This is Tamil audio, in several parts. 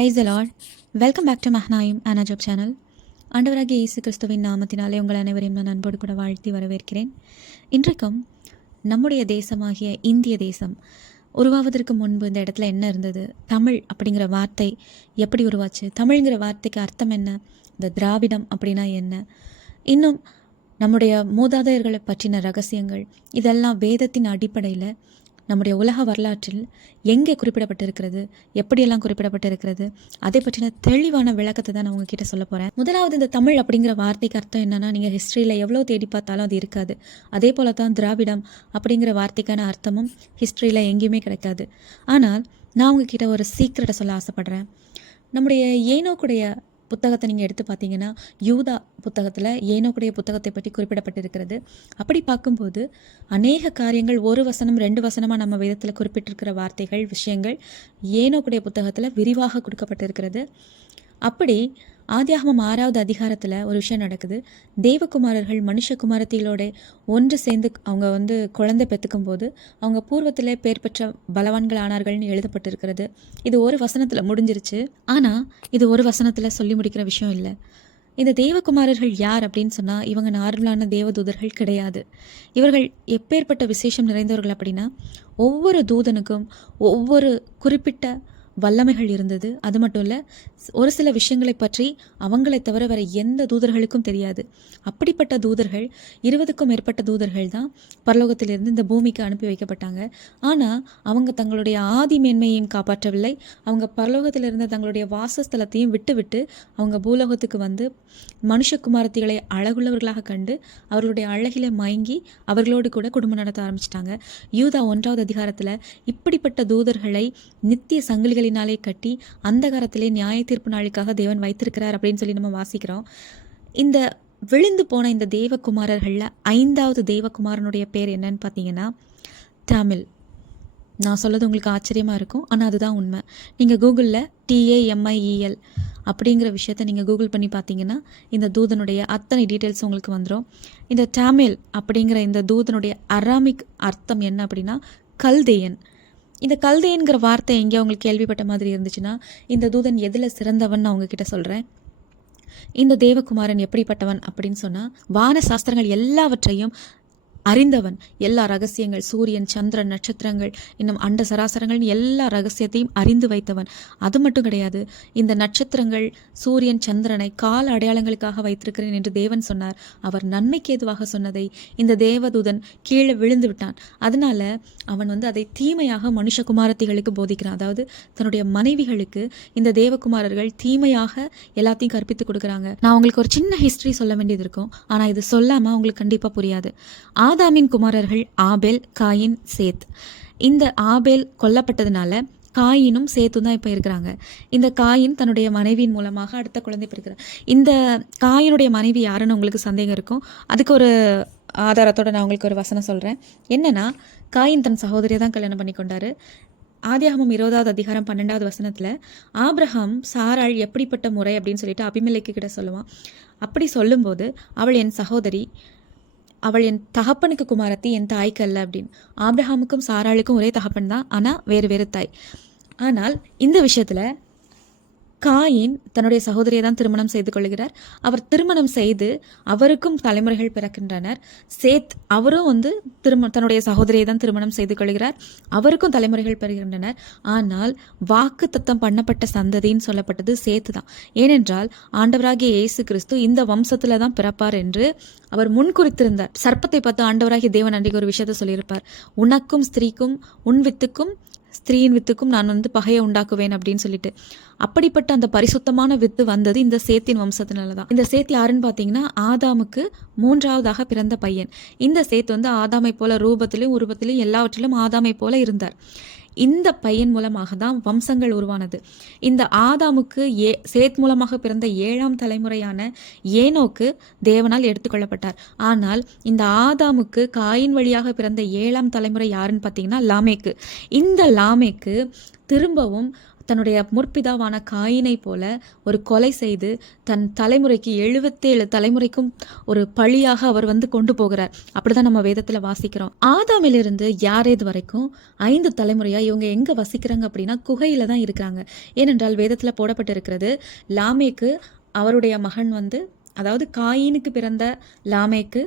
Praise Lord welcome back to மஹ்னாயும் அனாஜப் சேனல் ஆண்டவராகிய இயேசு கிறிஸ்துவின் நாமத்தினாலே உங்கள் அனைவரையும் நான் அன்போடு கூட வாழ்த்தி வரவேற்கிறேன். இன்றைக்கும் நம்முடைய தேசமாகிய இந்திய தேசம் உருவாவதற்கு முன்பு இந்த இடத்துல என்ன இருந்தது? தமிழ் அப்படிங்கிற வார்த்தை எப்படி உருவாச்சு? தமிழ்ங்கிற வார்த்தைக்கு அர்த்தம் என்ன? இந்த திராவிடம் அப்படின்னா என்ன? இன்னும் நம்முடைய மூதாதையர்களை பற்றின ரகசியங்கள் இதெல்லாம் வேதத்தின் அடிப்படையில் நம்முடைய உலக வரலாற்றில் எங்கே குறிப்பிடப்பட்டிருக்கிறது எப்படியெல்லாம் குறிப்பிடப்பட்டிருக்கிறது அதை பற்றின தெளிவான விளக்கத்தை தான் நான் உங்ககிட்ட சொல்ல போகிறேன் முதலாவது இந்த தமிழ் அப்படிங்கிற வார்த்தைக்கு அர்த்தம் என்னன்னா நீங்கள் ஹிஸ்ட்ரியில் எவ்வளோ தேடி பார்த்தாலும் அது இருக்காது. அதே போல தான் திராவிடம் அப்படிங்கிற வார்த்தைக்கான அர்த்தமும் ஹிஸ்ட்ரியில் எங்கேயுமே கிடைக்காது. ஆனால் நான் உங்ககிட்ட ஒரு சீக்கிரட்டை சொல்ல ஆசைப்பட்றேன். நம்முடைய ஏனோக்குடைய புத்தகத்தை நீங்கள் எடுத்து பார்த்தீங்கன்னா யூதா புத்தகத்தில் ஏனோக்குடைய புத்தகத்தை பற்றி குறிப்பிடப்பட்டிருக்கிறது. அப்படி பார்க்கும்போது அநேக காரியங்கள் ஒரு வசனம் ரெண்டு வசனமாக நம்ம விதத்தில் குறிப்பிட்டிருக்கிற வார்த்தைகள் விஷயங்கள் ஏனோக்குடைய புத்தகத்தில் விரிவாக கொடுக்கப்பட்டிருக்கிறது. அப்படி ஆதியாகமம் ஆறாவது அதிகாரத்தில் ஒரு விஷயம் நடக்குது. தேவகுமாரர்கள் மனுஷகுமாரத்திகளோட ஒன்று சேர்ந்து அவங்க வந்து குழந்தை பெற்றுக்கும் போது அவங்க பூர்வத்தில் பேர் பெற்ற பலவான்கள் ஆனார்கள்னு எழுதப்பட்டிருக்கிறது. இது ஒரு வசனத்தில் முடிஞ்சிருச்சு. ஆனால் இது ஒரு வசனத்தில் சொல்லி முடிக்கிற விஷயம் இல்லை. இந்த தேவகுமாரர்கள் யார் அப்படின்னு சொன்னால் இவங்க நார்மலான தேவதூதர்கள் கிடையாது. இவர்கள் எப்பேற்பட்ட விசேஷம் நிறைந்தவர்கள் அப்படின்னா ஒவ்வொரு தூதனுக்கும் ஒவ்வொரு குறிப்பிட்ட வல்லமைகள் இருந்தது. அது மட்டும் இல்லை ஒரு சில விஷயங்களை பற்றி அவங்களை தவிர வேற எந்த தூதர்களுக்கும் தெரியாது. அப்படிப்பட்ட தூதர்கள் இருபதுக்கும் மேற்பட்ட தூதர்கள் தான் பரலோகத்திலிருந்து இந்த பூமிக்கு அனுப்பி வைக்கப்பட்டாங்க. ஆனால் அவங்க தங்களுடைய ஆதி மேன்மையையும் காப்பாற்றவில்லை. அவங்க பரலோகத்தில் இருந்த தங்களுடைய வாசஸ்தலத்தையும் விட்டு விட்டு அவங்க பூலோகத்துக்கு வந்து மனுஷகுமாரத்திகளை அழகுள்ளவர்களாக கண்டு அவர்களுடைய அழகில மயங்கி அவர்களோடு கூட குடும்பம் நடத்த ஆரம்பிச்சிட்டாங்க. யூதா ஒன்றாவது அதிகாரத்தில் இப்படிப்பட்ட தூதர்களை நித்திய சங்கிலிகளினாலே கட்டி அந்த காலத்திலே நியாய தீர்ப்பு நாளுக்காக தேவன் வைத்திருக்கிறார் அப்படின்னு சொல்லி நம்ம வாசிக்கிறோம். இந்த விழுந்து போன இந்த தேவகுமாரர்களில் ஐந்தாவது தேவகுமாரனுடைய பேர் என்னன்னு பார்த்தீங்கன்னா தமிழ். நான் சொல்லது உங்களுக்கு ஆச்சரியமாக இருக்கும் ஆனால் அதுதான் உண்மை. நீங்கள் கூகுளில் டிஏஎம்ஐஇஎல் அப்படிங்கிற விஷயத்தை நீங்கள் கூகுள் பண்ணி பார்த்தீங்கன்னா இந்த தூதனுடைய அத்தனை டீட்டெயில்ஸ் உங்களுக்கு வந்துடும் இந்த டாமில் அப்படிங்கிற இந்த தூதனுடைய அராமிக் அர்த்தம் என்ன அப்படின்னா கல்தேயன். இந்த கல்தைங்கிற வார்த்தை எங்கே அவங்களுக்கு கேள்விப்பட்ட மாதிரி இருந்துச்சுன்னா இந்த தூதன் எதில் சிறந்தவன் நான் உங்ககிட்ட சொல்கிறேன் இந்த தேவகுமாரன் எப்படிப்பட்டவன் அப்படின்னு சொன்னால் வான சாஸ்திரங்கள் எல்லாவற்றையும் அறிந்தவன். எல்லா ரகசியங்கள் சூரியன் சந்திரன் நட்சத்திரங்கள் இன்னும் அண்ட சராசரங்கள் எல்லா ரகசியத்தையும் அறிந்து வைத்தவன். அது மட்டும் கிடையாது இந்த நட்சத்திரங்கள் சூரியன் சந்திரனை கால அடையாளங்களுக்காக வைத்திருக்கிறேன் என்று தேவன் சொன்னார். அவர் நன்மைக்கு ஏதுவாக சொன்னதை இந்த தேவதூதன் கீழே விழுந்து விட்டான். அதனால அவன் வந்து அதை தீமையாக மனுஷகுமாரத்திகளுக்கு போதிக்கிறான். அதாவது தன்னுடைய மனைவிகளுக்கு இந்த தேவகுமாரர்கள் தீமையாக எல்லாத்தையும் கற்பித்து கொடுக்குறாங்க. நான் உங்களுக்கு ஒரு சின்ன ஹிஸ்டரி சொல்ல வேண்டியது இருக்கும். ஆனால் இது சொல்லாமல் உங்களுக்கு கண்டிப்பாக புரியாது. ஆதாமின் குமாரர்கள் ஆபேல் காயின் சேத். இந்த ஆபேல் கொல்லப்பட்டதுனால காயினும் சேத்து தான் இப்போ இருக்கிறாங்க. இந்த காயின் தன்னுடைய மனைவியின் மூலமாக அடுத்த குழந்தை பிறக்கிறார் இந்த காயினுடைய மனைவி யாருன்னு உங்களுக்கு சந்தேகம் இருக்கும். அதுக்கு ஒரு ஆதாரத்தோட நான் உங்களுக்கு ஒரு வசனம் சொல்கிறேன் என்னென்னா காயின் தன் சகோதரியை தான் கல்யாணம் பண்ணி கொண்டாரு. ஆதியாகமம் இருபதாவது அதிகாரம் பன்னெண்டாவது வசனத்தில் ஆப்ரஹாம் சாராள் எப்படிப்பட்ட முறை? அப்படின்னு சொல்லிட்டு அபிமலைக்கு கிட்ட சொல்லுவான். அப்படி சொல்லும்போது அவள் என் சகோதரி அவள் என் தகப்பனுக்கு குமாரத்தி என் தாய்க்கு அல்ல அப்படின்னு. ஆப்ரஹாமுக்கும் சாராளுக்கும் ஒரே தகப்பன் தான் ஆனால் வேறு வேறு தாய். ஆனால் இந்த விஷயத்தில் காயின் தன்னுடைய சகோதரியை தான் திருமணம் செய்து கொள்கிறார். அவர் திருமணம் செய்து அவருக்கும் தலைமுறைகள் பிறக்கின்றனர். சேத் அவரும் வந்து திரும தன்னுடைய சகோதரியை தான் திருமணம் செய்து கொள்கிறார். அவருக்கும் தலைமுறைகள் பெறுகின்றனர். ஆனால் வாக்கு தத்தம் பண்ணப்பட்ட சந்ததின்னு சொல்லப்பட்டது சேத்து தான். ஏனென்றால் ஆண்டவராகிய இயேசு கிறிஸ்து இந்த வம்சத்தில் தான் பிறப்பார் என்று அவர் முன்குறித்திருந்தார். சர்ப்பத்தை பார்த்து ஆண்டவராகிய தேவன் அன்றைக்கு ஒரு விஷயத்தை சொல்லியிருப்பார். உனக்கும் ஸ்திரீக்கும் உன் வித்துக்கும் ஸ்திரீயின் வித்துக்கும் நான் வந்து பகையை உண்டாக்குவேன் அப்படின்னு சொல்லிட்டு. அப்படிப்பட்ட அந்த பரிசுத்தமான வித்து வந்தது இந்த சேத்தின் வம்சத்தினால தான். இந்த சேத் யாருன்னு பார்த்தீங்கன்னா ஆதாமுக்கு மூன்றாவதாக பிறந்த பையன். இந்த சேத் வந்து ஆதாமை போல ரூபத்திலும் உருவத்திலும் எல்லாவற்றிலும் ஆதாமை போல இருந்தார். இந்த பையன் மூலமாக தான் வம்சங்கள் உருவானது. இந்த ஆதாமுக்கு ஏ சேத் மூலமாக பிறந்த ஏழாம் தலைமுறையான ஏனோக்கு தேவனால் எடுத்துக்கொள்ளப்பட்டார் ஆனால் இந்த ஆதாமுக்கு காயின் வழியாக பிறந்த ஏழாம் தலைமுறை யாருன்னு பார்த்தீங்கன்னா லாமேக்கு. இந்த லாமேக்கு திரும்பவும் தன்னுடைய முற்பிதாவான காயினை போல ஒரு கொலை செய்து தன் தலைமுறைக்கு எழுபத்தேழு தலைமுறைக்கும் ஒரு பழியாக அவர் வந்து கொண்டு போகிறார். அப்படிதான் நம்ம வேதத்தில் வாசிக்கிறோம். ஆதாமிலிருந்து யாரேது வரைக்கும் ஐந்து தலைமுறையாக இவங்க எங்கே வசிக்கிறாங்க அப்படின்னா குகையில் தான் இருக்கிறாங்க. ஏனென்றால் வேதத்தில் போடப்பட்டிருக்கிறது லாமேக்கு அவருடைய மகன் வந்து அதாவது காயினுக்கு பிறந்த லாமேக்கு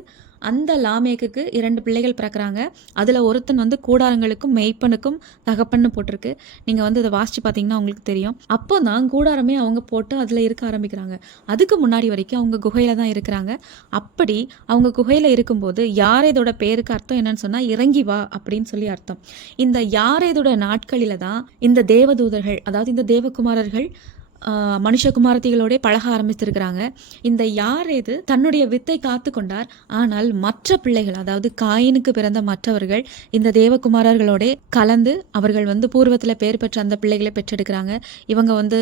அந்த லாமேக்குக்கு இரண்டு பிள்ளைகள் பிறக்கிறாங்க. அதில் ஒருத்தன் வந்து கூடாரங்களுக்கும் மெய்ப்பனுக்கும் தகப்பன்னு போட்டிருக்கு. நீங்கள் வந்து இதை வாசித்து பார்த்தீங்கன்னா உங்களுக்கு தெரியும். அப்போ தான் கூடாரமே அவங்க போட்டு அதில் இருக்க ஆரம்பிக்கிறாங்க. அதுக்கு முன்னாடி வரைக்கும் அவங்க குகையில் தான் இருக்கிறாங்க. அப்படி அவங்க குகையில் இருக்கும்போது யாரேதோட பேருக்கு அர்த்தம் என்னன்னு சொன்னால் இறங்கி வா அப்படின்னு சொல்லி அர்த்தம். இந்த யாரேதோட நாட்களில் தான் இந்த தேவதூதர்கள் அதாவது இந்த தேவகுமாரர்கள் மனுஷகுமாரத்திகளோட பழக ஆரம்பித்திருக்கிறாங்க. இந்த யார் இது? தன்னுடைய வித்தை காத்து கொண்டார். ஆனால் மற்ற பிள்ளைகள் அதாவது காயினுக்கு பிறந்த மற்றவர்கள் இந்த தேவகுமாரர்களோட கலந்து அவர்கள் வந்து பூர்வத்தில் பேர் பெற்ற அந்த பிள்ளைகளை பெற்றெடுக்கிறாங்க. இவங்க வந்து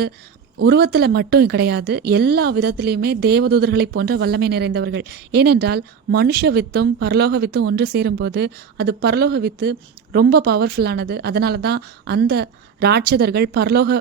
உருவத்தில் மட்டும் கிடையாது எல்லா விதத்திலையுமே தேவதூதர்களை போன்ற வல்லமை நிறைந்தவர்கள். ஏனென்றால் மனுஷ வித்தும் பரலோக வித்தும் ஒன்று சேரும்போது அது பரலோக வித்து ரொம்ப பவர்ஃபுல்லானது அதனால தான் அந்த ராட்சதர்கள் பரலோக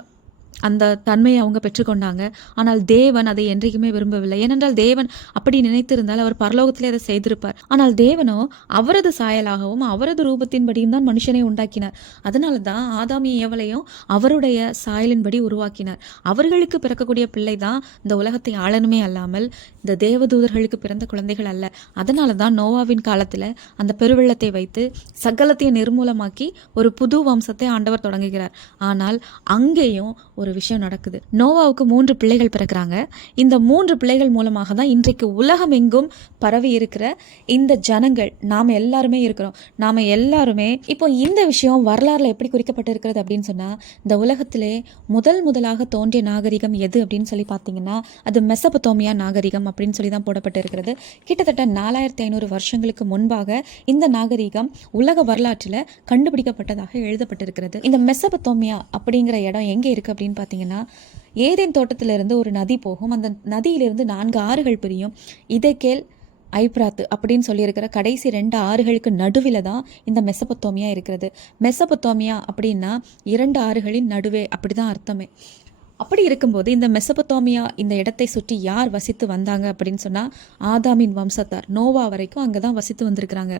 அந்த தன்மையை அவங்க பெற்றுக்கொண்டாங்க. ஆனால் தேவன் அதை என்றைக்குமே விரும்பவில்லை. ஏனென்றால் தேவன் அப்படி நினைத்திருந்தால் அவர் பரலோகத்திலே அதை செய்திருப்பார். ஆனால் தேவனோ அவரது சாயலாகவும் அவரது ரூபத்தின்படியும் தான் மனுஷனை உண்டாக்கினார். அதனால தான் ஆதாமிய ஏவலையும் அவருடைய சாயலின்படி உருவாக்கினார். அவர்களுக்கு பிறக்கக்கூடிய பிள்ளை தான் இந்த உலகத்தை ஆளணுமே அல்லாமல் இந்த தேவதூதர்களுக்கு பிறந்த குழந்தைகள் அல்ல. அதனால தான் நோவாவின் காலத்தில் அந்த பெருவெள்ளத்தை வைத்து சகலத்தையும் நிர்மூலமாக்கி ஒரு புது வம்சத்தை ஆண்டவர் தொடங்குகிறார். ஆனால் அங்கேயும் ஒரு விஷயம் நடக்குது. நோவாவுக்கு மூன்று பிள்ளைகள் பிறக்கிறாங்க. இந்த மூன்று பிள்ளைகள் மூலமாக தான் இன்றைக்கு உலகம் எங்கும் பரவி இருக்கிற இந்த ஜனங்கள் நாம் எல்லாருமே இருக்கிறோம். நாம் எல்லாருமே இப்போ இந்த விஷயம் வரலாறுல எப்படி குறிக்கப்பட்டிருக்கிறது அப்படின்னு சொன்னால் இந்த உலகத்திலே முதல் முதலாக தோன்றிய நாகரிகம் எது அப்படின்னு சொல்லி பார்த்தீங்கன்னா அது மெசபத்தோமியா நாகரிகம் அப்படின்னு சொல்லி தான் போடப்பட்டிருக்கிறது கிட்டத்தட்ட நாலாயிரத்தி ஐநூறு வருஷங்களுக்கு முன்பாக இந்த நாகரிகம் உலக வரலாற்றில் கண்டுபிடிக்கப்பட்டதாக எழுதப்பட்டிருக்கிறது. இந்த மெசபத்தோமியா அப்படிங்கிற இடம் எங்கே இருக்குது அப்படின்னு பார்த்தீங்கன்னா ஏதேன் தோட்டத்திலிருந்து ஒரு நதி போகும். அந்த நதியிலிருந்து நான்கு ஆறுகள் பிரியும். கேள் ஐப்ராத்து அப்படின்னு சொல்லியிருக்கிற கடைசி ரெண்டு ஆறுகளுக்கு நடுவில் தான் இந்த மெசபத்தோமியா இருக்கிறது. மெசபத்தோமியா அப்படின்னா இரண்டு ஆறுகளின் நடுவே அப்படி தான் அர்த்தமே. அப்படி இருக்கும்போது இந்த மெசபத்தோமியா இந்த இடத்தை சுற்றி யார் வசித்து வந்தாங்க அப்படின்னு சொன்னால் ஆதாமின் வம்சத்தார். நோவா வரைக்கும் அங்கே தான் வசித்து வந்திருக்கிறாங்க.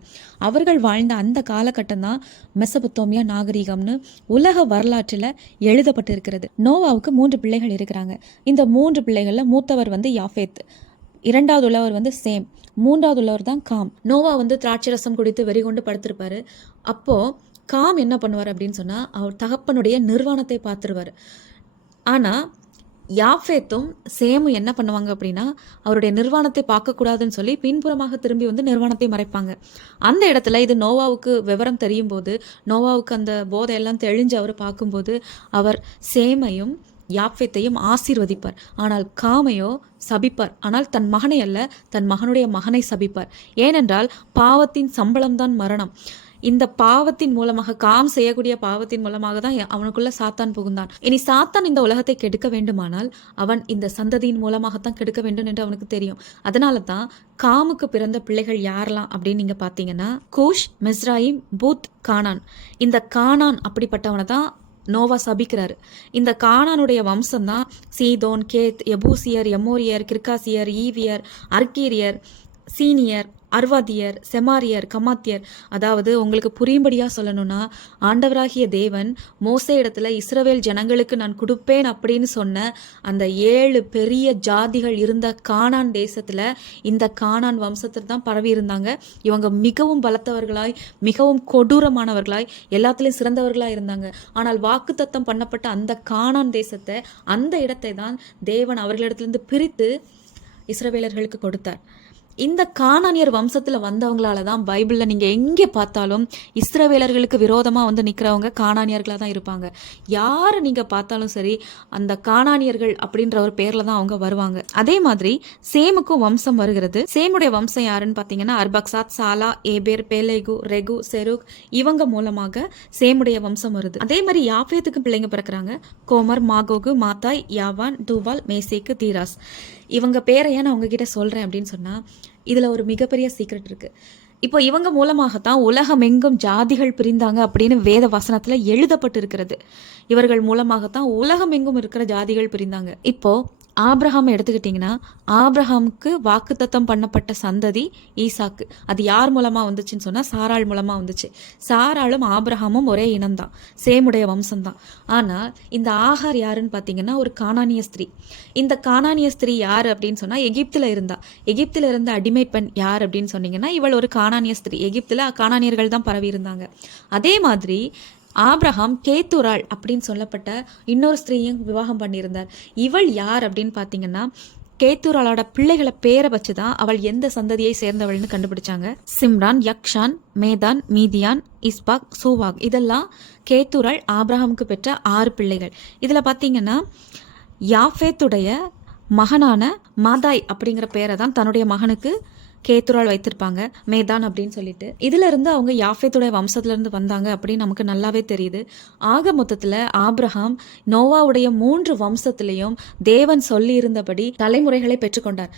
அவர்கள் வாழ்ந்த அந்த காலகட்டம் தான் மெசபத்தோமியா நாகரிகம்னு உலக வரலாற்றில் எழுதப்பட்டிருக்கிறது. நோவாவுக்கு மூன்று பிள்ளைகள் இருக்கிறாங்க. இந்த மூன்று பிள்ளைகளில் மூத்தவர் வந்து யாஃபேத் இரண்டாவது உள்ளவர் வந்து சேம் மூன்றாவது உள்ளவர் தான் காம். நோவா வந்து திராட்சை ரசம் குடித்து வெறி கொண்டு படுத்திருப்பாரு. அப்போது காம் என்ன பண்ணுவார் அப்படின்னு சொன்னால் அவர் தகப்பனுடைய நிர்வாணத்தை பார்த்துருவார். ஆனால் யாஃபேத்தும் சேமும் என்ன பண்ணுவாங்க அப்படின்னா அவருடைய நிர்வாணத்தை பார்க்கக்கூடாதுன்னு சொல்லி பின்புறமாக திரும்பி வந்து நிர்வாணத்தை மறைப்பாங்க. அந்த இடத்துல இது நோவாவுக்கு விவரம் தெரியும் போது நோவாவுக்கு அந்த போதையெல்லாம் தெளிஞ்சு அவர் பார்க்கும்போது அவர் சேமையும் யாப்பேத்தையும் ஆசீர்வதிப்பார். ஆனால் காமையோ சபிப்பார். ஆனால் தன் மகனை அல்ல தன் மகனுடைய மகனை சபிப்பார். ஏனென்றால் பாவத்தின் சம்பளம்தான் மரணம். இந்த பாவத்தின் மூலமாக காம் செய்யக்கூடிய பாவத்தின் மூலமாக தான் அவனுக்குள்ள சாத்தான் புகுந்தான். இனி சாத்தான் இந்த உலகத்தை கெடுக்க வேண்டுமானால் அவன் இந்த சந்ததியின் மூலமாகத்தான் கெடுக்க வேண்டும் என்று அவனுக்கு தெரியும். அதனால தான் காமுக்கு பிறந்த பிள்ளைகள் யாரெல்லாம் அப்படின்னு நீங்க பார்த்தீங்கன்னா கூஷ் மிஸ்ராயிம் பூத் கானான். இந்த கானான் அப்படிப்பட்டவனை தான் நோவா சபிக்கிறாரு. இந்த கானானுடைய வம்சம் தான் சீதோன் கேத் எபூசியர் எமோரியர் கிர்காசியர் ஈவியர் அர்கீரியர் சீனியர் அர்வாதியர் செமாரியர் கமாத்தியர். அதாவது உங்களுக்கு புரியும்படியாக சொல்லணும்னா ஆண்டவராகிய தேவன் மோச இடத்துல இஸ்ரவேல் ஜனங்களுக்கு நான் கொடுப்பேன் அப்படின்னு சொன்ன அந்த ஏழு பெரிய ஜாதிகள் இருந்த கானான் தேசத்தில் இந்த கானான் வம்சத்தில் தான் பரவி இருந்தாங்க. இவங்க மிகவும் பலத்தவர்களாய் மிகவும் கொடூரமானவர்களாய் எல்லாத்துலேயும் சிறந்தவர்களாக இருந்தாங்க. ஆனால் வாக்குத்தத்தம் பண்ணப்பட்ட அந்த கானான் தேசத்தை அந்த இடத்தை தான் தேவன் அவர்களிடத்திலிருந்து பிரித்து இஸ்ரவேலர்களுக்கு கொடுத்தார். இந்த கானானியர் வம்சத்தில் வந்தவங்களால தான் பைபிளில் நீங்கள் எங்கே பார்த்தாலும் இஸ்ரவேலர்களுக்கு விரோதமாக வந்து நிற்கிறவங்க கானானியர்களாக தான் இருப்பாங்க. யார் நீங்கள் பார்த்தாலும் சரி அந்த கானானியர்கள் அப்படின்ற ஒரு பேரில் தான் அவங்க வருவாங்க. அதே மாதிரி சேமுக்கும் வம்சம் வருகிறது. சேமுடைய வம்சம் யாருன்னு பார்த்தீங்கன்னா Arphaxad Salah Eber Peleg Reu Serug இவங்க மூலமாக சேமுடைய வம்சம் வருது. அதே மாதிரி யாஃபேத்துக்கு பிள்ளைங்க பிறக்கிறாங்க. Komar Magog Mathai யாவான் தூவால் Meshech Tiras. இவங்க பேரை ஏன் நான் உங்ககிட்ட சொல்கிறேன் அப்படின்னு சொன்னால் இதில் ஒரு மிகப்பெரிய சீக்ரெட் இருக்குது இப்போ இவங்க மூலமாகத்தான் உலகமெங்கும் ஜாதிகள் பிரிந்தாங்க அப்படின்னு வேத வசனத்தில் எழுதப்பட்டிருக்கிறது. இவர்கள் மூலமாகத்தான் உலகமெங்கும் இருக்கிற ஜாதிகள் பிரிந்தாங்க. இப்போது ஆப்ரஹாம் எடுத்துக்கிட்டிங்கன்னா ஆப்ரஹாமுக்கு வாக்குத்தத்தம் பண்ணப்பட்ட சந்ததி ஈசாக்கு. அது யார் மூலமாக வந்துச்சுன்னு சொன்னால் சாராள் மூலமாக வந்துச்சு. சாராளும் ஆப்ரஹாமும் ஒரே இனம்தான். சேமுடைய வம்சம்தான். ஆனால் இந்த ஆகார் யாருன்னு பார்த்தீங்கன்னா ஒரு காணானிய ஸ்திரீ. இந்த காணானிய ஸ்திரீ யார் அப்படின்னு சொன்னால் எகிப்தில் இருந்தா. எகிப்தில் இருந்த அடிமை பெண் யார் அப்படின்னு சொன்னீங்கன்னா இவள் ஒரு காணானிய ஸ்திரீ. எகிப்தில் காணானியர்கள் தான் பரவி இருந்தாங்க அதே மாதிரி ஆப்ரஹாம் கேத்துராள் அப்படின்னு சொல்லப்பட்ட இன்னொரு ஸ்திரீயும் விவாகம் பண்ணியிருந்தார். இவள் யார் அப்படின்னு பார்த்தீங்கன்னா கேத்துராளோட பிள்ளைகளை பேரை வச்சு தான் அவள் எந்த சந்ததியை சேர்ந்தவள்னு கண்டுபிடிச்சாங்க. சிம்ரான் யக்ஷான் மேதான் மீதியான் இஸ்பாக் சூவாக். இதெல்லாம் கேத்துராள் ஆப்ரஹாமுக்கு பெற்ற ஆறு பிள்ளைகள். இதில் பார்த்தீங்கன்னா யாஃபேத்துடைய மகனான மாதாய் அப்படிங்கிற பேரை தான் தன்னுடைய மகனுக்கு கேத்துரால் வைத்திருப்பாங்க மேதான் அப்படின்னு சொல்லிட்டு. இதுல இருந்து அவங்க யாஃபேத்துடைய வம்சத்துல இருந்து வந்தாங்க அப்படின்னு நமக்கு நல்லாவே தெரியுது. ஆக மொத்தத்துல ஆப்ரஹாம் நோவாவுடைய மூன்று வம்சத்திலையும் தேவன் சொல்லி இருந்தபடி தலைமுறைகளை பெற்றுக்கொண்டார்.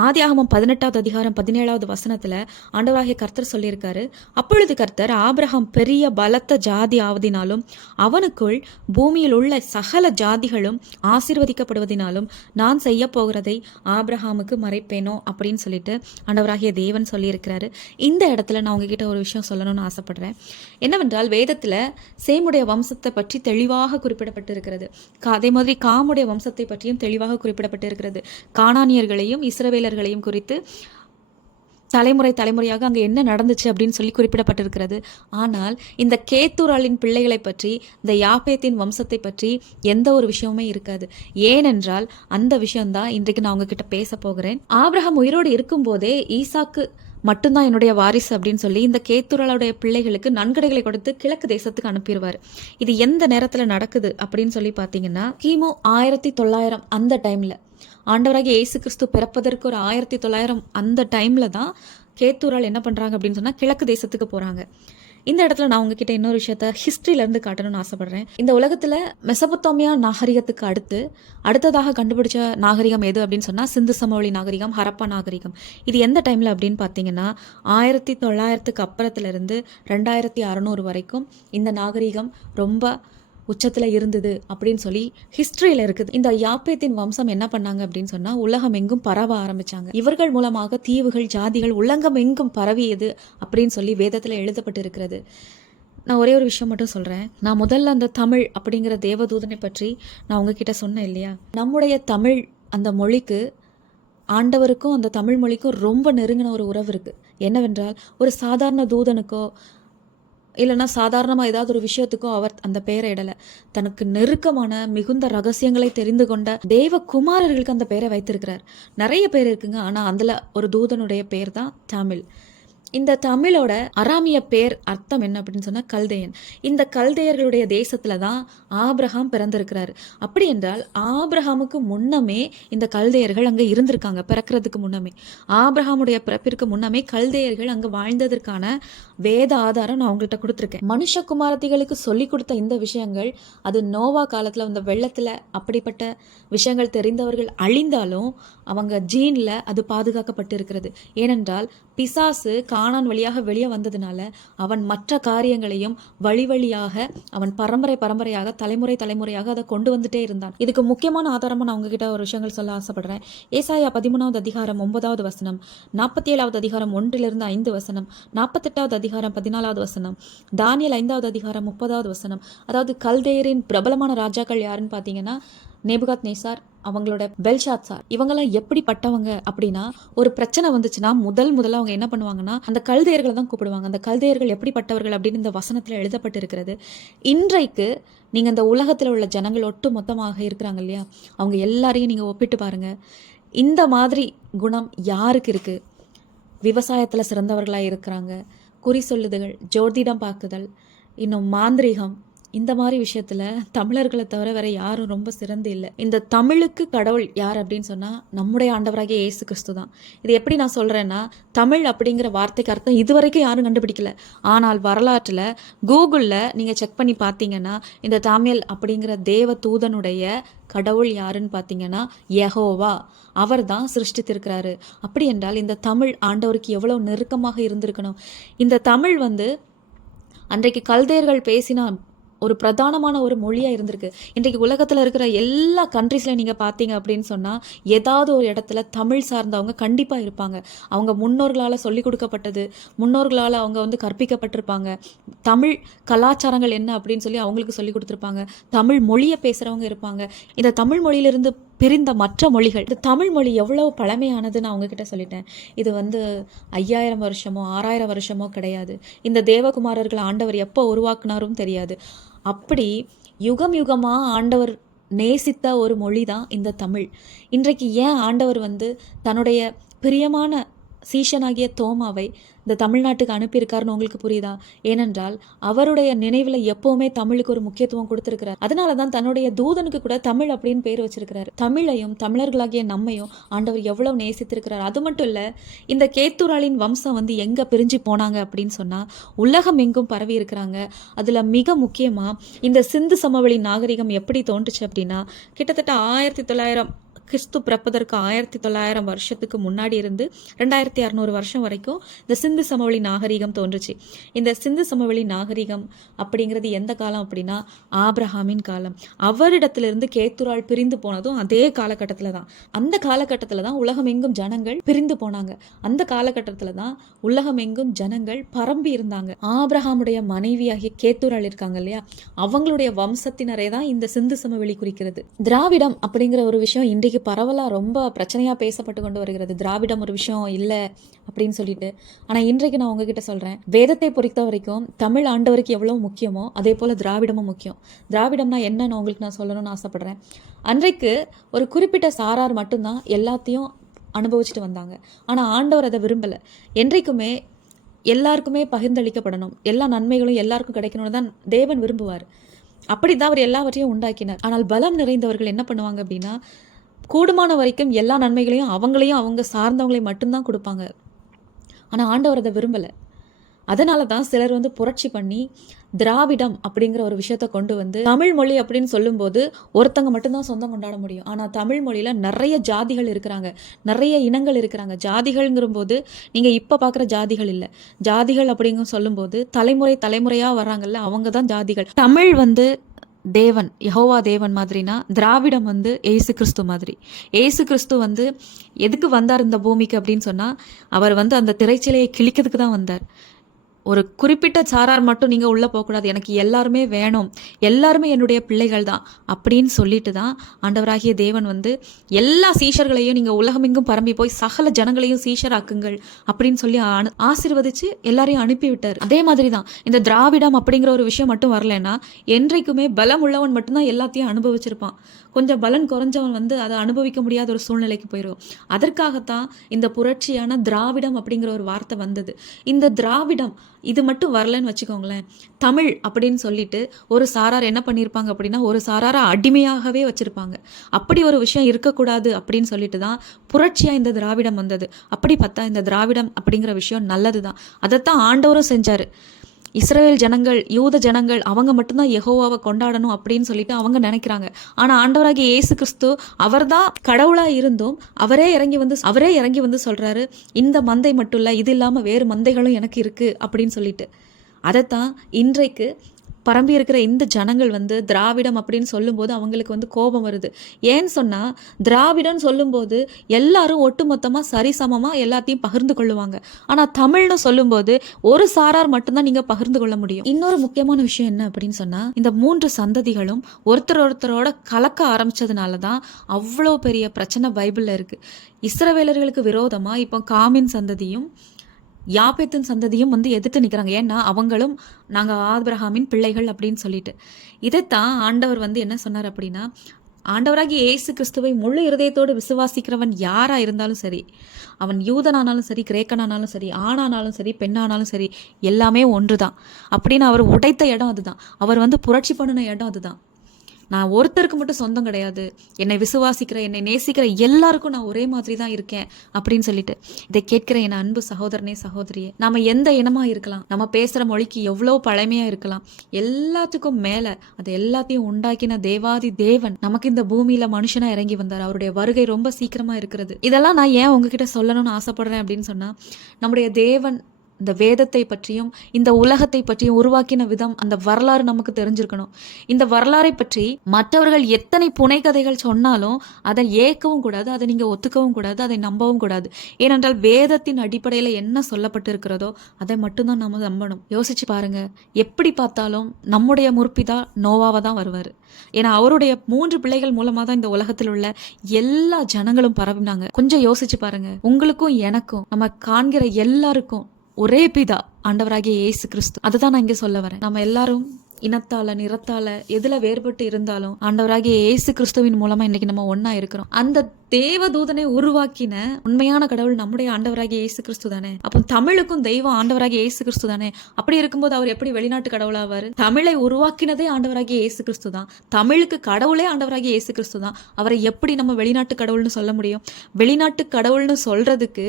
ஆதியாகமம் பதினெட்டாவது அதிகாரம் பதினேழாவது வசனத்துல ஆண்டவராகிய கர்த்தர் சொல்லியிருக்காரு அப்பொழுது கர்த்தர் ஆபிரகாம் பெரிய பலத்த ஜாதி ஆவதினாலும் அவனுக்குள் பூமியில் உள்ள சகல ஜாதிகளும் ஆசீர்வதிக்கப்படுவதினாலும் நான் செய்ய போகிறதை ஆபிரகாமுக்கு மறைப்பேனோ? அப்படின்னு சொல்லிட்டு ஆண்டவராகிய தேவன் சொல்லியிருக்கிறாரு. இந்த இடத்துல நான் உங்ககிட்ட ஒரு விஷயம் சொல்லணும்னு ஆசைப்படுறேன். என்னவென்றால் வேதத்துல சேமுடைய வம்சத்தை பற்றி தெளிவாக குறிப்பிடப்பட்டிருக்கிறது. கா- அதே மாதிரி காமுடைய வம்சத்தை பற்றியும் தெளிவாக குறிப்பிடப்பட்டிருக்கிறது. கானானியர்களையும் இஸ்ரவேலர்களையும் குறித்து தலைமுறை தலைமுறையாக அங்கே என்ன நடந்துச்சு அப்படின்னு சொல்லி குறிப்பிடப்பட்டிருக்கிறது. ஆனால் இந்த கேத்தூராளின் பிள்ளைகளை பற்றி இந்த யாப்பேத்தின் வம்சத்தை பற்றி எந்த ஒரு விஷயமுமே இருக்காது. ஏனென்றால் அந்த விஷயம்தான் இன்றைக்கு நான் உங்ககிட்ட பேச போகிறேன். ஆபிரகாம் உயிரோடு இருக்கும்போதே ஈசாக்கு மட்டும்தான் என்னுடைய வாரிசு அப்படின்னு சொல்லி இந்த கேத்துரளுடைய பிள்ளைகளுக்கு நன்கொடைகளை கொடுத்து கிழக்கு தேசத்துக்கு அனுப்பிடுவார். இது எந்த நேரத்தில் நடக்குது அப்படின்னு சொல்லி பார்த்தீங்கன்னா கிமு ஆயிரத்தி தொள்ளாயிரம் அந்த டைமில் ஆண்டவராக இயேசு கிறிஸ்து பிறப்பதற்கு ஒரு ஆயிரத்தி தொள்ளாயிரம் அந்த டைமில் தான் கேத்தூரால் என்ன பண்ணுறாங்க அப்படின்னு சொன்னால் கிழக்கு தேசத்துக்கு போகிறாங்க இந்த இடத்துல நான் உங்ககிட்ட இன்னொரு விஷயத்த ஹிஸ்ட்ரியிலேருந்து காட்டணும்னு ஆசைப்படுறேன். இந்த உலகத்தில் மெசபத்தோமியா நாகரிகத்துக்கு அடுத்து அடுத்ததாக கண்டுபிடிச்ச நாகரிகம் எது அப்படின்னு சொன்னால் சிந்து சமவெளி நாகரிகம் ஹரப்பா நாகரிகம். இது எந்த டைமில் அப்படின்னு பார்த்தீங்கன்னா ஆயிரத்தி தொள்ளாயிரத்துக்கு அப்புறத்துலேருந்து ரெண்டாயிரத்தி அறநூறு வரைக்கும் இந்த நாகரிகம் ரொம்ப உச்சத்தில் இருந்தது அப்படின்னு சொல்லி ஹிஸ்ட்ரியில் இருக்குது. இந்த யாப்பேத்தின் வம்சம் என்ன பண்ணாங்க அப்படின்னு சொன்னால் உலகம் எங்கும் பரவ ஆரம்பித்தாங்க இவர்கள் மூலமாக தீவுகள் ஜாதிகள் உலகம் எங்கும் பரவியது அப்படின்னு சொல்லி வேதத்தில் எழுதப்பட்டு இருக்கிறது நான் ஒரே ஒரு விஷயம் மட்டும் சொல்கிறேன் நான் முதல்ல அந்த தமிழ் அப்படிங்கிற தேவதூதனை பற்றி நான் உங்ககிட்ட சொன்னேன் இல்லையா? நம்முடைய தமிழ் அந்த மொழிக்கு ஆண்டவருக்கும் அந்த தமிழ் மொழிக்கும் ரொம்ப நெருங்கின ஒரு உறவு இருக்குது என்னவென்றால் ஒரு சாதாரண தூதனுக்கோ இல்லைன்னா சாதாரணமாக ஏதாவது ஒரு விஷயத்துக்கோ அவர் அந்த பெயரை இடலை. தனக்கு நெருக்கமான மிகுந்த ரகசியங்களை தெரிந்து கொண்ட தேவ குமாரர்களுக்கு அந்த பெயரை வைத்திருக்கிறார். நிறைய பேர் இருக்குங்க. ஆனால் அதில் ஒரு தூதனுடைய பெயர் தான் தமிழ் இந்த தமிழோட அராமிய பேர் அர்த்தம் என்ன அப்படின்னு சொன்னால் கல்தையன். இந்த கல்தையர்களுடைய தேசத்துல தான் ஆபிரகாம் பிறந்திருக்கிறாரு. அப்படி என்றால் ஆபிரகாமுக்கு முன்னமே இந்த கல்தையர்கள் அங்கே இருந்திருக்காங்க பிறக்கிறதுக்கு முன்னமே. ஆபிரகாமுடைய பிறப்பிற்கு முன்னமே கல்தையர்கள் அங்கே வாழ்ந்ததற்கான வேத ஆதாரம் நான் உங்கள்கிட்ட கொடுத்துருக்கேன். மனுஷ குமாரத்திகளுக்கு சொல்லி கொடுத்த இந்த விஷயங்கள் அது நோவா காலத்தில் வந்த வெள்ளத்தில் அப்படிப்பட்ட விஷயங்கள் தெரிந்தவர்கள் அழிந்தாலும் அவங்க ஜீனில் அது பாதுகாக்கப்பட்டு இருக்கிறது ஏனென்றால் பிசாசு காணான் வழியாக வெளியே வந்ததுனால அவன் மற்ற காரியங்களையும் வழி வழியாக அவன் பரம்பரை பரம்பரையாக தலைமுறை தலைமுறையாக அதை கொண்டு வந்துட்டே இருந்தான். இதுக்கு முக்கியமான ஆதாரமாக நான் உங்ககிட்ட ஒரு விஷயங்கள் சொல்ல ஆசைப்படுறேன். ஏசாயா பதிமூணாவது அதிகாரம் ஒன்பதாவது வசனம் நாற்பத்தி ஏழாவது அதிகாரம் ஒன்றிலிருந்து ஐந்து வசனம் நாற்பத்தெட்டாவது அதிகாரம் பதினாலாவது வசனம் தானியல் ஐந்தாவது அதிகாரம் முப்பதாவது வசனம். அதாவது கல்தேரின் பிரபலமான ராஜாக்கள் யாருன்னு பார்த்தீங்கன்னா நேபுகாத் நேசார் அவங்களோட பெல்ஷாத் சார் இவங்கெல்லாம் எப்படிப்பட்டவங்க அப்படின்னா ஒரு பிரச்சனை வந்துச்சுன்னா முதல் முதல்ல அவங்க என்ன பண்ணுவாங்கன்னா அந்த கல்தையர்களை தான் கூப்பிடுவாங்க. அந்த கல்தையர்கள் எப்படிப்பட்டவர்கள் அப்படின்னு இந்த வசனத்தில் எழுதப்பட்டிருக்கிறது. இன்றைக்கு நீங்கள் இந்த உலகத்தில் உள்ள ஜனங்கள் ஒட்டு மொத்தமாக இருக்கிறாங்க இல்லையா? அவங்க எல்லாரையும் நீங்கள் ஒப்பிட்டு பாருங்க. இந்த மாதிரி குணம் யாருக்கு இருக்குது விவசாயத்தில் சிறந்தவர்களாக இருக்கிறாங்க. குறி சொல்லுதல் ஜோதிடம் பார்க்குதல் இன்னும் மாந்திரீகம் இந்த மாதிரி விஷயத்துல தமிழர்களை தவிர வேற யாரும் ரொம்ப சிறந்து இல்லை. இந்த தமிழுக்கு கடவுள் யார் அப்படின்னு சொன்னா நம்முடைய ஆண்டவராகிய இயேசு கிறிஸ்து தான் இது எப்படி நான் சொல்றேன்னா தமிழ் அப்படிங்கிற வார்த்தைக்கு அர்த்தம் இதுவரைக்கும் யாரும் கண்டுபிடிக்கல. ஆனால் வரலாற்றுல கூகுளில் நீங்க செக் பண்ணி பார்த்தீங்கன்னா இந்த தமிழ் அப்படிங்கிற தேவ தூதனுடைய கடவுள் யாருன்னு பார்த்தீங்கன்னா யகோவா. அவர் தான் சிருஷ்டித்திருக்கிறாரு. அப்படி என்றால் இந்த தமிழ் ஆண்டவருக்கு எவ்வளவு நெருக்கமாக இருந்திருக்கணும்? இந்த தமிழ் வந்து அன்றைக்கு கல்தையர்கள் பேசின ஒரு பிரதானமான ஒரு மொழியாக இருந்திருக்கு. இன்றைக்கு உலகத்தில் இருக்கிற எல்லா கண்ட்ரீஸில் நீங்கள் பார்த்தீங்க அப்படின்னு சொன்னால் ஏதாவது ஒரு இடத்துல தமிழ் சார்ந்தவங்க கண்டிப்பாக இருப்பாங்க. அவங்க முன்னோர்களால் சொல்லிக் கொடுக்கப்பட்டது முன்னோர்களால் அவங்க வந்து கற்பிக்கப்பட்டிருப்பாங்க. தமிழ் கலாச்சாரங்கள் என்ன அப்படின்னு சொல்லி அவங்களுக்கு சொல்லி கொடுத்துருப்பாங்க. தமிழ் மொழியை பேசுகிறவங்க இருப்பாங்க. இந்த தமிழ் மொழியிலிருந்து பிரிந்த மற்ற மொழிகள். இந்த தமிழ் மொழி எவ்வளோ பழமையானதுன்னு அவங்க கிட்ட சொல்லிட்டேன். இது வந்து ஐயாயிரம் வருஷமோ ஆறாயிரம் வருஷமோ கிடையாது. இந்த தேவகுமாரர்கள் ஆண்டவர் எப்போ உருவாக்குனாரும் தெரியாது. அப்படி யுகம் யுகமாக ஆண்டவர் நேசித்த ஒரு மொழி தான் இந்த தமிழ். இன்றைக்கு ஏன் ஆண்டவர் வந்து தன்னுடைய பிரியமான சீஷனாகிய தோமாவை இந்த தமிழ்நாட்டுக்கு அனுப்பியிருக்காருன்னு உங்களுக்கு புரியுதா? ஏனென்றால் அவருடைய நினைவில் எப்பவுமே தமிழுக்கு ஒரு முக்கியத்துவம் கொடுத்துருக்கிறார். அதனால தான் தன்னுடைய தூதனுக்கு கூட தமிழ் அப்படின்னு பேர் வச்சிருக்கிறாரு. தமிழையும் தமிழர்களாகிய நம்மையும் ஆண்டவர் எவ்வளவு நேசித்திருக்கிறார். அது மட்டும் இல்லை இந்த கேத்துராளின் வம்சம் வந்து எங்கே பிரிஞ்சு போனாங்க அப்படின்னு சொன்னால் உலகம் எங்கும் பரவி இருக்கிறாங்க. அதில் மிக முக்கியமாக இந்த சிந்து சமவெளி நாகரிகம் எப்படி தோன்றுச்சு அப்படின்னா கிட்டத்தட்ட ஆயிரத்தி தொள்ளாயிரம் கிறிஸ்து பிறப்பதற்கு ஆயிரத்தி தொள்ளாயிரம் வருஷத்துக்கு முன்னாடி இருந்து ரெண்டாயிரத்தி அறநூறு வருஷம் வரைக்கும் இந்த சிந்து சமவெளி நாகரிகம் தோன்றுச்சு. இந்த சிந்து சமவெளி நாகரிகம் அப்படிங்கிறது எந்த காலம் அப்படின்னா ஆப்ரஹாமின் காலம். அவரிடத்திலிருந்து கேத்துரால் பிரிந்து போனதும் அதே காலகட்டத்தில் தான். அந்த காலகட்டத்தில் தான் உலகமெங்கும் ஜனங்கள் பிரிந்து போனாங்க. அந்த காலகட்டத்தில் தான் உலகமெங்கும் ஜனங்கள் பரம்பி இருந்தாங்க. ஆப்ரஹாமுடைய மனைவியாகிய கேத்துரால் இருக்காங்க இல்லையா? அவங்களுடைய வம்சத்தினரே தான் இந்த சிந்து சமவெளி குறிக்கிறது. திராவிடம் அப்படிங்கிற ஒரு விஷயம் இன்றைக்கு பரவலாக ரொம்ப பிரச்சனையாக பேசப்பட்டு கொண்டு வருகிறது. திராவிடம் ஒரு விஷயம் இல்லை அப்படின்னு சொல்லிட்டு. ஆனால் இன்றைக்கு நான் உங்ககிட்ட சொல்கிறேன் வேதத்தை பொறுத்த வரைக்கும் தமிழ் ஆண்டவருக்கு எவ்வளோ முக்கியமோ அதே போல் திராவிடமும் முக்கியம். திராவிடம்னா என்னன்னு உங்களுக்கு நான் சொல்லணும்னு ஆசைப்பட்றேன். அன்றைக்கு ஒரு குறிப்பிட்ட சாரார் மட்டும்தான் எல்லாத்தையும் அனுபவிச்சுட்டு வந்தாங்க. ஆனால் ஆண்டவர் அதை விரும்பலை. என்றைக்குமே எல்லாருக்குமே பகிர்ந்தளிக்கப்படணும். எல்லா நன்மைகளும் எல்லாருக்கும் கிடைக்கணும்னு தான் தேவன் விரும்புவார். அப்படி தான் அவர் எல்லாவற்றையும் உண்டாக்கினார். ஆனால் பலம் நிறைந்தவர்கள் என்ன பண்ணுவாங்க அப்படின்னா கூடுமான வரைக்கும் எல்லா நன்மைகளையும் அவங்களையும் அவங்க சார்ந்தவங்களையும் மட்டும்தான் கொடுப்பாங்க. ஆனால் ஆண்டவர் அதை விரும்பலை. அதனால தான் சிலர் வந்து புரட்சி பண்ணி திராவிடம் அப்படிங்கிற ஒரு விஷயத்த கொண்டு வந்து தமிழ் மொழி அப்படின்னு சொல்லும்போது ஒருத்தங்க மட்டும்தான் சொந்தம் கொண்டாட முடியும். ஆனால் தமிழ் மொழியில் நிறைய ஜாதிகள் இருக்கிறாங்க. நிறைய இனங்கள் இருக்கிறாங்க. ஜாதிகள்ங்கிறபோது நீங்கள் இப்போ பார்க்குற ஜாதிகள் இல்லை. ஜாதிகள் அப்படிங்க சொல்லும்போது தலைமுறை தலைமுறையாக வர்றாங்கல்ல அவங்க தான் ஜாதிகள். தமிழ் வந்து தேவன் யஹோவா தேவன் மாதிரினா திராவிடம் வந்து ஏசு கிறிஸ்து மாதிரி. ஏசு கிறிஸ்து வந்து எதுக்கு வந்தார் இந்த பூமிக்கு அப்படின்னு சொன்னால் அவர் வந்து அந்த திரைச்சிலையை கிழிக்கிறதுக்கு தான் வந்தார். ஒரு குறிப்பிட்ட சாரார் மட்டும் நீங்கள் உள்ளே போகக்கூடாது. எனக்கு எல்லாருமே வேணும். எல்லாருமே என்னுடைய பிள்ளைகள் தான். அப்படின்னு சொல்லிட்டு தான் ஆண்டவராகிய தேவன் வந்து எல்லா சீஷர்களையும் நீங்கள் உலகமெங்கும் பரம்பி போய் சகல ஜனங்களையும் சீஷராக்குங்கள் அப்படின்னு சொல்லி அனு ஆசீர்வதிச்சு எல்லாரையும் அனுப்பி விட்டார் அதே மாதிரி தான் இந்த திராவிடம் அப்படிங்கிற ஒரு விஷயம் மட்டும் வரலைன்னா என்றைக்குமே பலம் உள்ளவன் மட்டும்தான் எல்லாத்தையும் அனுபவிச்சிருப்பான். கொஞ்சம் பலன் குறைஞ்சவன் வந்து அதை அனுபவிக்க முடியாத ஒரு சூழ்நிலைக்கு போயிடும் அதற்காகத்தான் இந்த புரட்சியான திராவிடம் அப்படிங்கிற ஒரு வார்த்தை வந்தது. இந்த திராவிடம் இது மட்டும் வரலன்னு வச்சுக்கோங்களேன். தமிழ் அப்படின்னு சொல்லிட்டு ஒரு சாரார் என்ன பண்ணியிருப்பாங்க அப்படின்னா ஒரு சாராரை அடிமையாகவே வச்சுருப்பாங்க. அப்படி ஒரு விஷயம் இருக்கக்கூடாது அப்படின்னு சொல்லிட்டு தான் புரட்சியாக இந்த திராவிடம் வந்தது. அப்படி பார்த்தா இந்த திராவிடம் அப்படிங்கிற விஷயம் நல்லது தான் அதைத்தான் ஆண்டவரும் செஞ்சார். இஸ்ரேல் ஜனங்கள் யூத ஜனங்கள் அவங்க மட்டும்தான் யெகோவாவை கொண்டாடணும் அப்படின்னு சொல்லிட்டு அவங்க நினைக்கிறாங்க. ஆனால் ஆண்டவராகிய இயேசு கிறிஸ்து அவர்தான் கடவுளாக இருந்தும் அவரே இறங்கி வந்து அவரே இறங்கி வந்து சொல்கிறாரு இந்த மந்தை மட்டும் இல்லை இது இல்லாமல் வேறு மந்தைகளும் எனக்கு இருக்குது அப்படின்னு சொல்லிட்டு. அதைத்தான் இன்றைக்கு பரம்பி இருக்கிற இந்த ஜனங்கள் வந்து திராவிடம் அப்படின்னு சொல்லும்போது அவங்களுக்கு வந்து கோபம் வருது. ஏன்னு சொன்னால் திராவிடம்னு சொல்லும்போது எல்லாரும் ஒட்டுமொத்தமாக சரிசமமாக எல்லாத்தையும் பகிர்ந்து கொள்ளுவாங்க. ஆனால் தமிழ்னு சொல்லும்போது ஒரு சாரார் மட்டும்தான் நீங்கள் பகிர்ந்து கொள்ள முடியும். இன்னொரு முக்கியமான விஷயம் என்ன அப்படின்னு சொன்னால் இந்த மூன்று சந்ததிகளும் ஒருத்தர் ஒருத்தரோட கலக்க ஆரம்பித்ததுனால தான் அவ்வளோ பெரிய பிரச்சனை பைபிளில் இருக்குது இஸ்ரவேலர்களுக்கு விரோதமாக இப்போ காமின் சந்ததியும் யாபேத்தின் சந்ததியும் வந்து எதிர்த்து நிற்கிறாங்க ஏன்னா அவங்களும் நாங்கள் ஆபிரஹாமின் பிள்ளைகள் அப்படின்னு சொல்லிட்டு. இதைத்தான் ஆண்டவர் வந்து என்ன சொன்னார் அப்படின்னா ஆண்டவராகி இயேசு கிறிஸ்துவை முழு இருதயத்தோடு விசுவாசிக்கிறவன் யாரா இருந்தாலும் சரி அவன் யூதனானாலும் சரி கிரேக்கனானாலும் சரி ஆணானாலும் சரி பெண்ணானாலும் சரி எல்லாமே ஒன்று தான் அப்படின்னு அவர் உடைத்த இடம் அதுதான். அவர் வந்து புரட்சி பண்ணின இடம் அதுதான். நான் ஒருத்தருக்கு மட்டும் சொந்தம் கிடையாது. என்னை விசுவாசிக்கிற என்னை நேசிக்கிற எல்லாருக்கும் நான் ஒரே மாதிரி தான் இருக்கேன் அப்படின்னு சொல்லிட்டு இதை கேட்கிற என் அன்பு சகோதரனே சகோதரியே நாம எந்த இனமா இருக்கலாம்? நம்ம பேசுற மொழிக்கு எவ்வளோ பழமையா இருக்கலாம்? எல்லாத்துக்கும் மேல அது எல்லாத்தையும் உண்டாக்கின தேவாதி தேவன் நமக்கு இந்த பூமியில மனுஷனா இறங்கி வந்தார். அவருடைய வருகை ரொம்ப சீக்கிரமா இருக்கிறது. இதெல்லாம் நான் ஏன் உங்ககிட்ட சொல்லணும்னு ஆசைப்படுறேன் அப்படின்னு சொன்னா நம்முடைய தேவன் இந்த வேதத்தை பற்றியும் இந்த உலகத்தை பற்றியும் உருவாக்கின விதம் அந்த வரலாறு நமக்கு தெரிஞ்சிருக்கணும். இந்த வரலாறை பற்றி மற்றவர்கள் எத்தனை புனைகதைகள் சொன்னாலும் அதை ஏற்கவும் கூடாது அதை நீங்கள் ஒத்துக்கவும் கூடாது அதை நம்பவும் கூடாது. ஏனென்றால் வேதத்தின் அடிப்படையில் என்ன சொல்லப்பட்டிருக்கிறதோ அதை மட்டும்தான் நம்ம நம்பணும். யோசிச்சு பாருங்க. எப்படி பார்த்தாலும் நம்முடைய முற்பிதா நோவாவாக தான் வருவார். ஏன்னா அவருடைய மூன்று பிள்ளைகள் மூலமாக தான் இந்த உலகத்தில் உள்ள எல்லா ஜனங்களும் பரவினாங்க. கொஞ்சம் யோசிச்சு பாருங்க. உங்களுக்கும் எனக்கும் நம்ம காண்கிற எல்லாருக்கும் ஒரே பிதா ஆண்டவராகிய இயேசு கிறிஸ்து. அதை தான் நான் இங்கே சொல்ல வரேன். நம்ம எல்லாரும் இனத்தால நிறத்தால எதுல வேறுபட்டு இருந்தாலும் ஆண்டவராகிய இயேசு கிறிஸ்துவின் மூலமா இன்னைக்கு நம்ம ஒன்றா இருக்கிறோம். அந்த தேவதூதனை உருவாக்கின உண்மையான கடவுள் நம்முடைய ஆண்டவராகிய இயேசு கிறிஸ்து தானே. அப்போ தமிழுக்கும் தெய்வம் ஆண்டவராகிய இயேசு கிறிஸ்து தானே. அப்படி இருக்கும்போது அவர் எப்படி வெளிநாட்டு கடவுளாவார்? தமிழை உருவாக்கினதே ஆண்டவராகிய இயேசு கிறிஸ்து தான். தமிழுக்கு கடவுளே ஆண்டவராகிய இயேசு கிறிஸ்து தான். அவரை எப்படி நம்ம வெளிநாட்டு கடவுள்னு சொல்ல முடியும்? வெளிநாட்டு கடவுள்னு சொல்றதுக்கு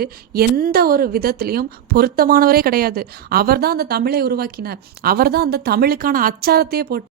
எந்த ஒரு விதத்திலையும் பொருத்தமானவரே கிடையாது. அவர் தான் அந்த தமிழை உருவாக்கினார். அவர் தான் அந்த தமிழுக்கான அச்சாரத்தையே போட்டு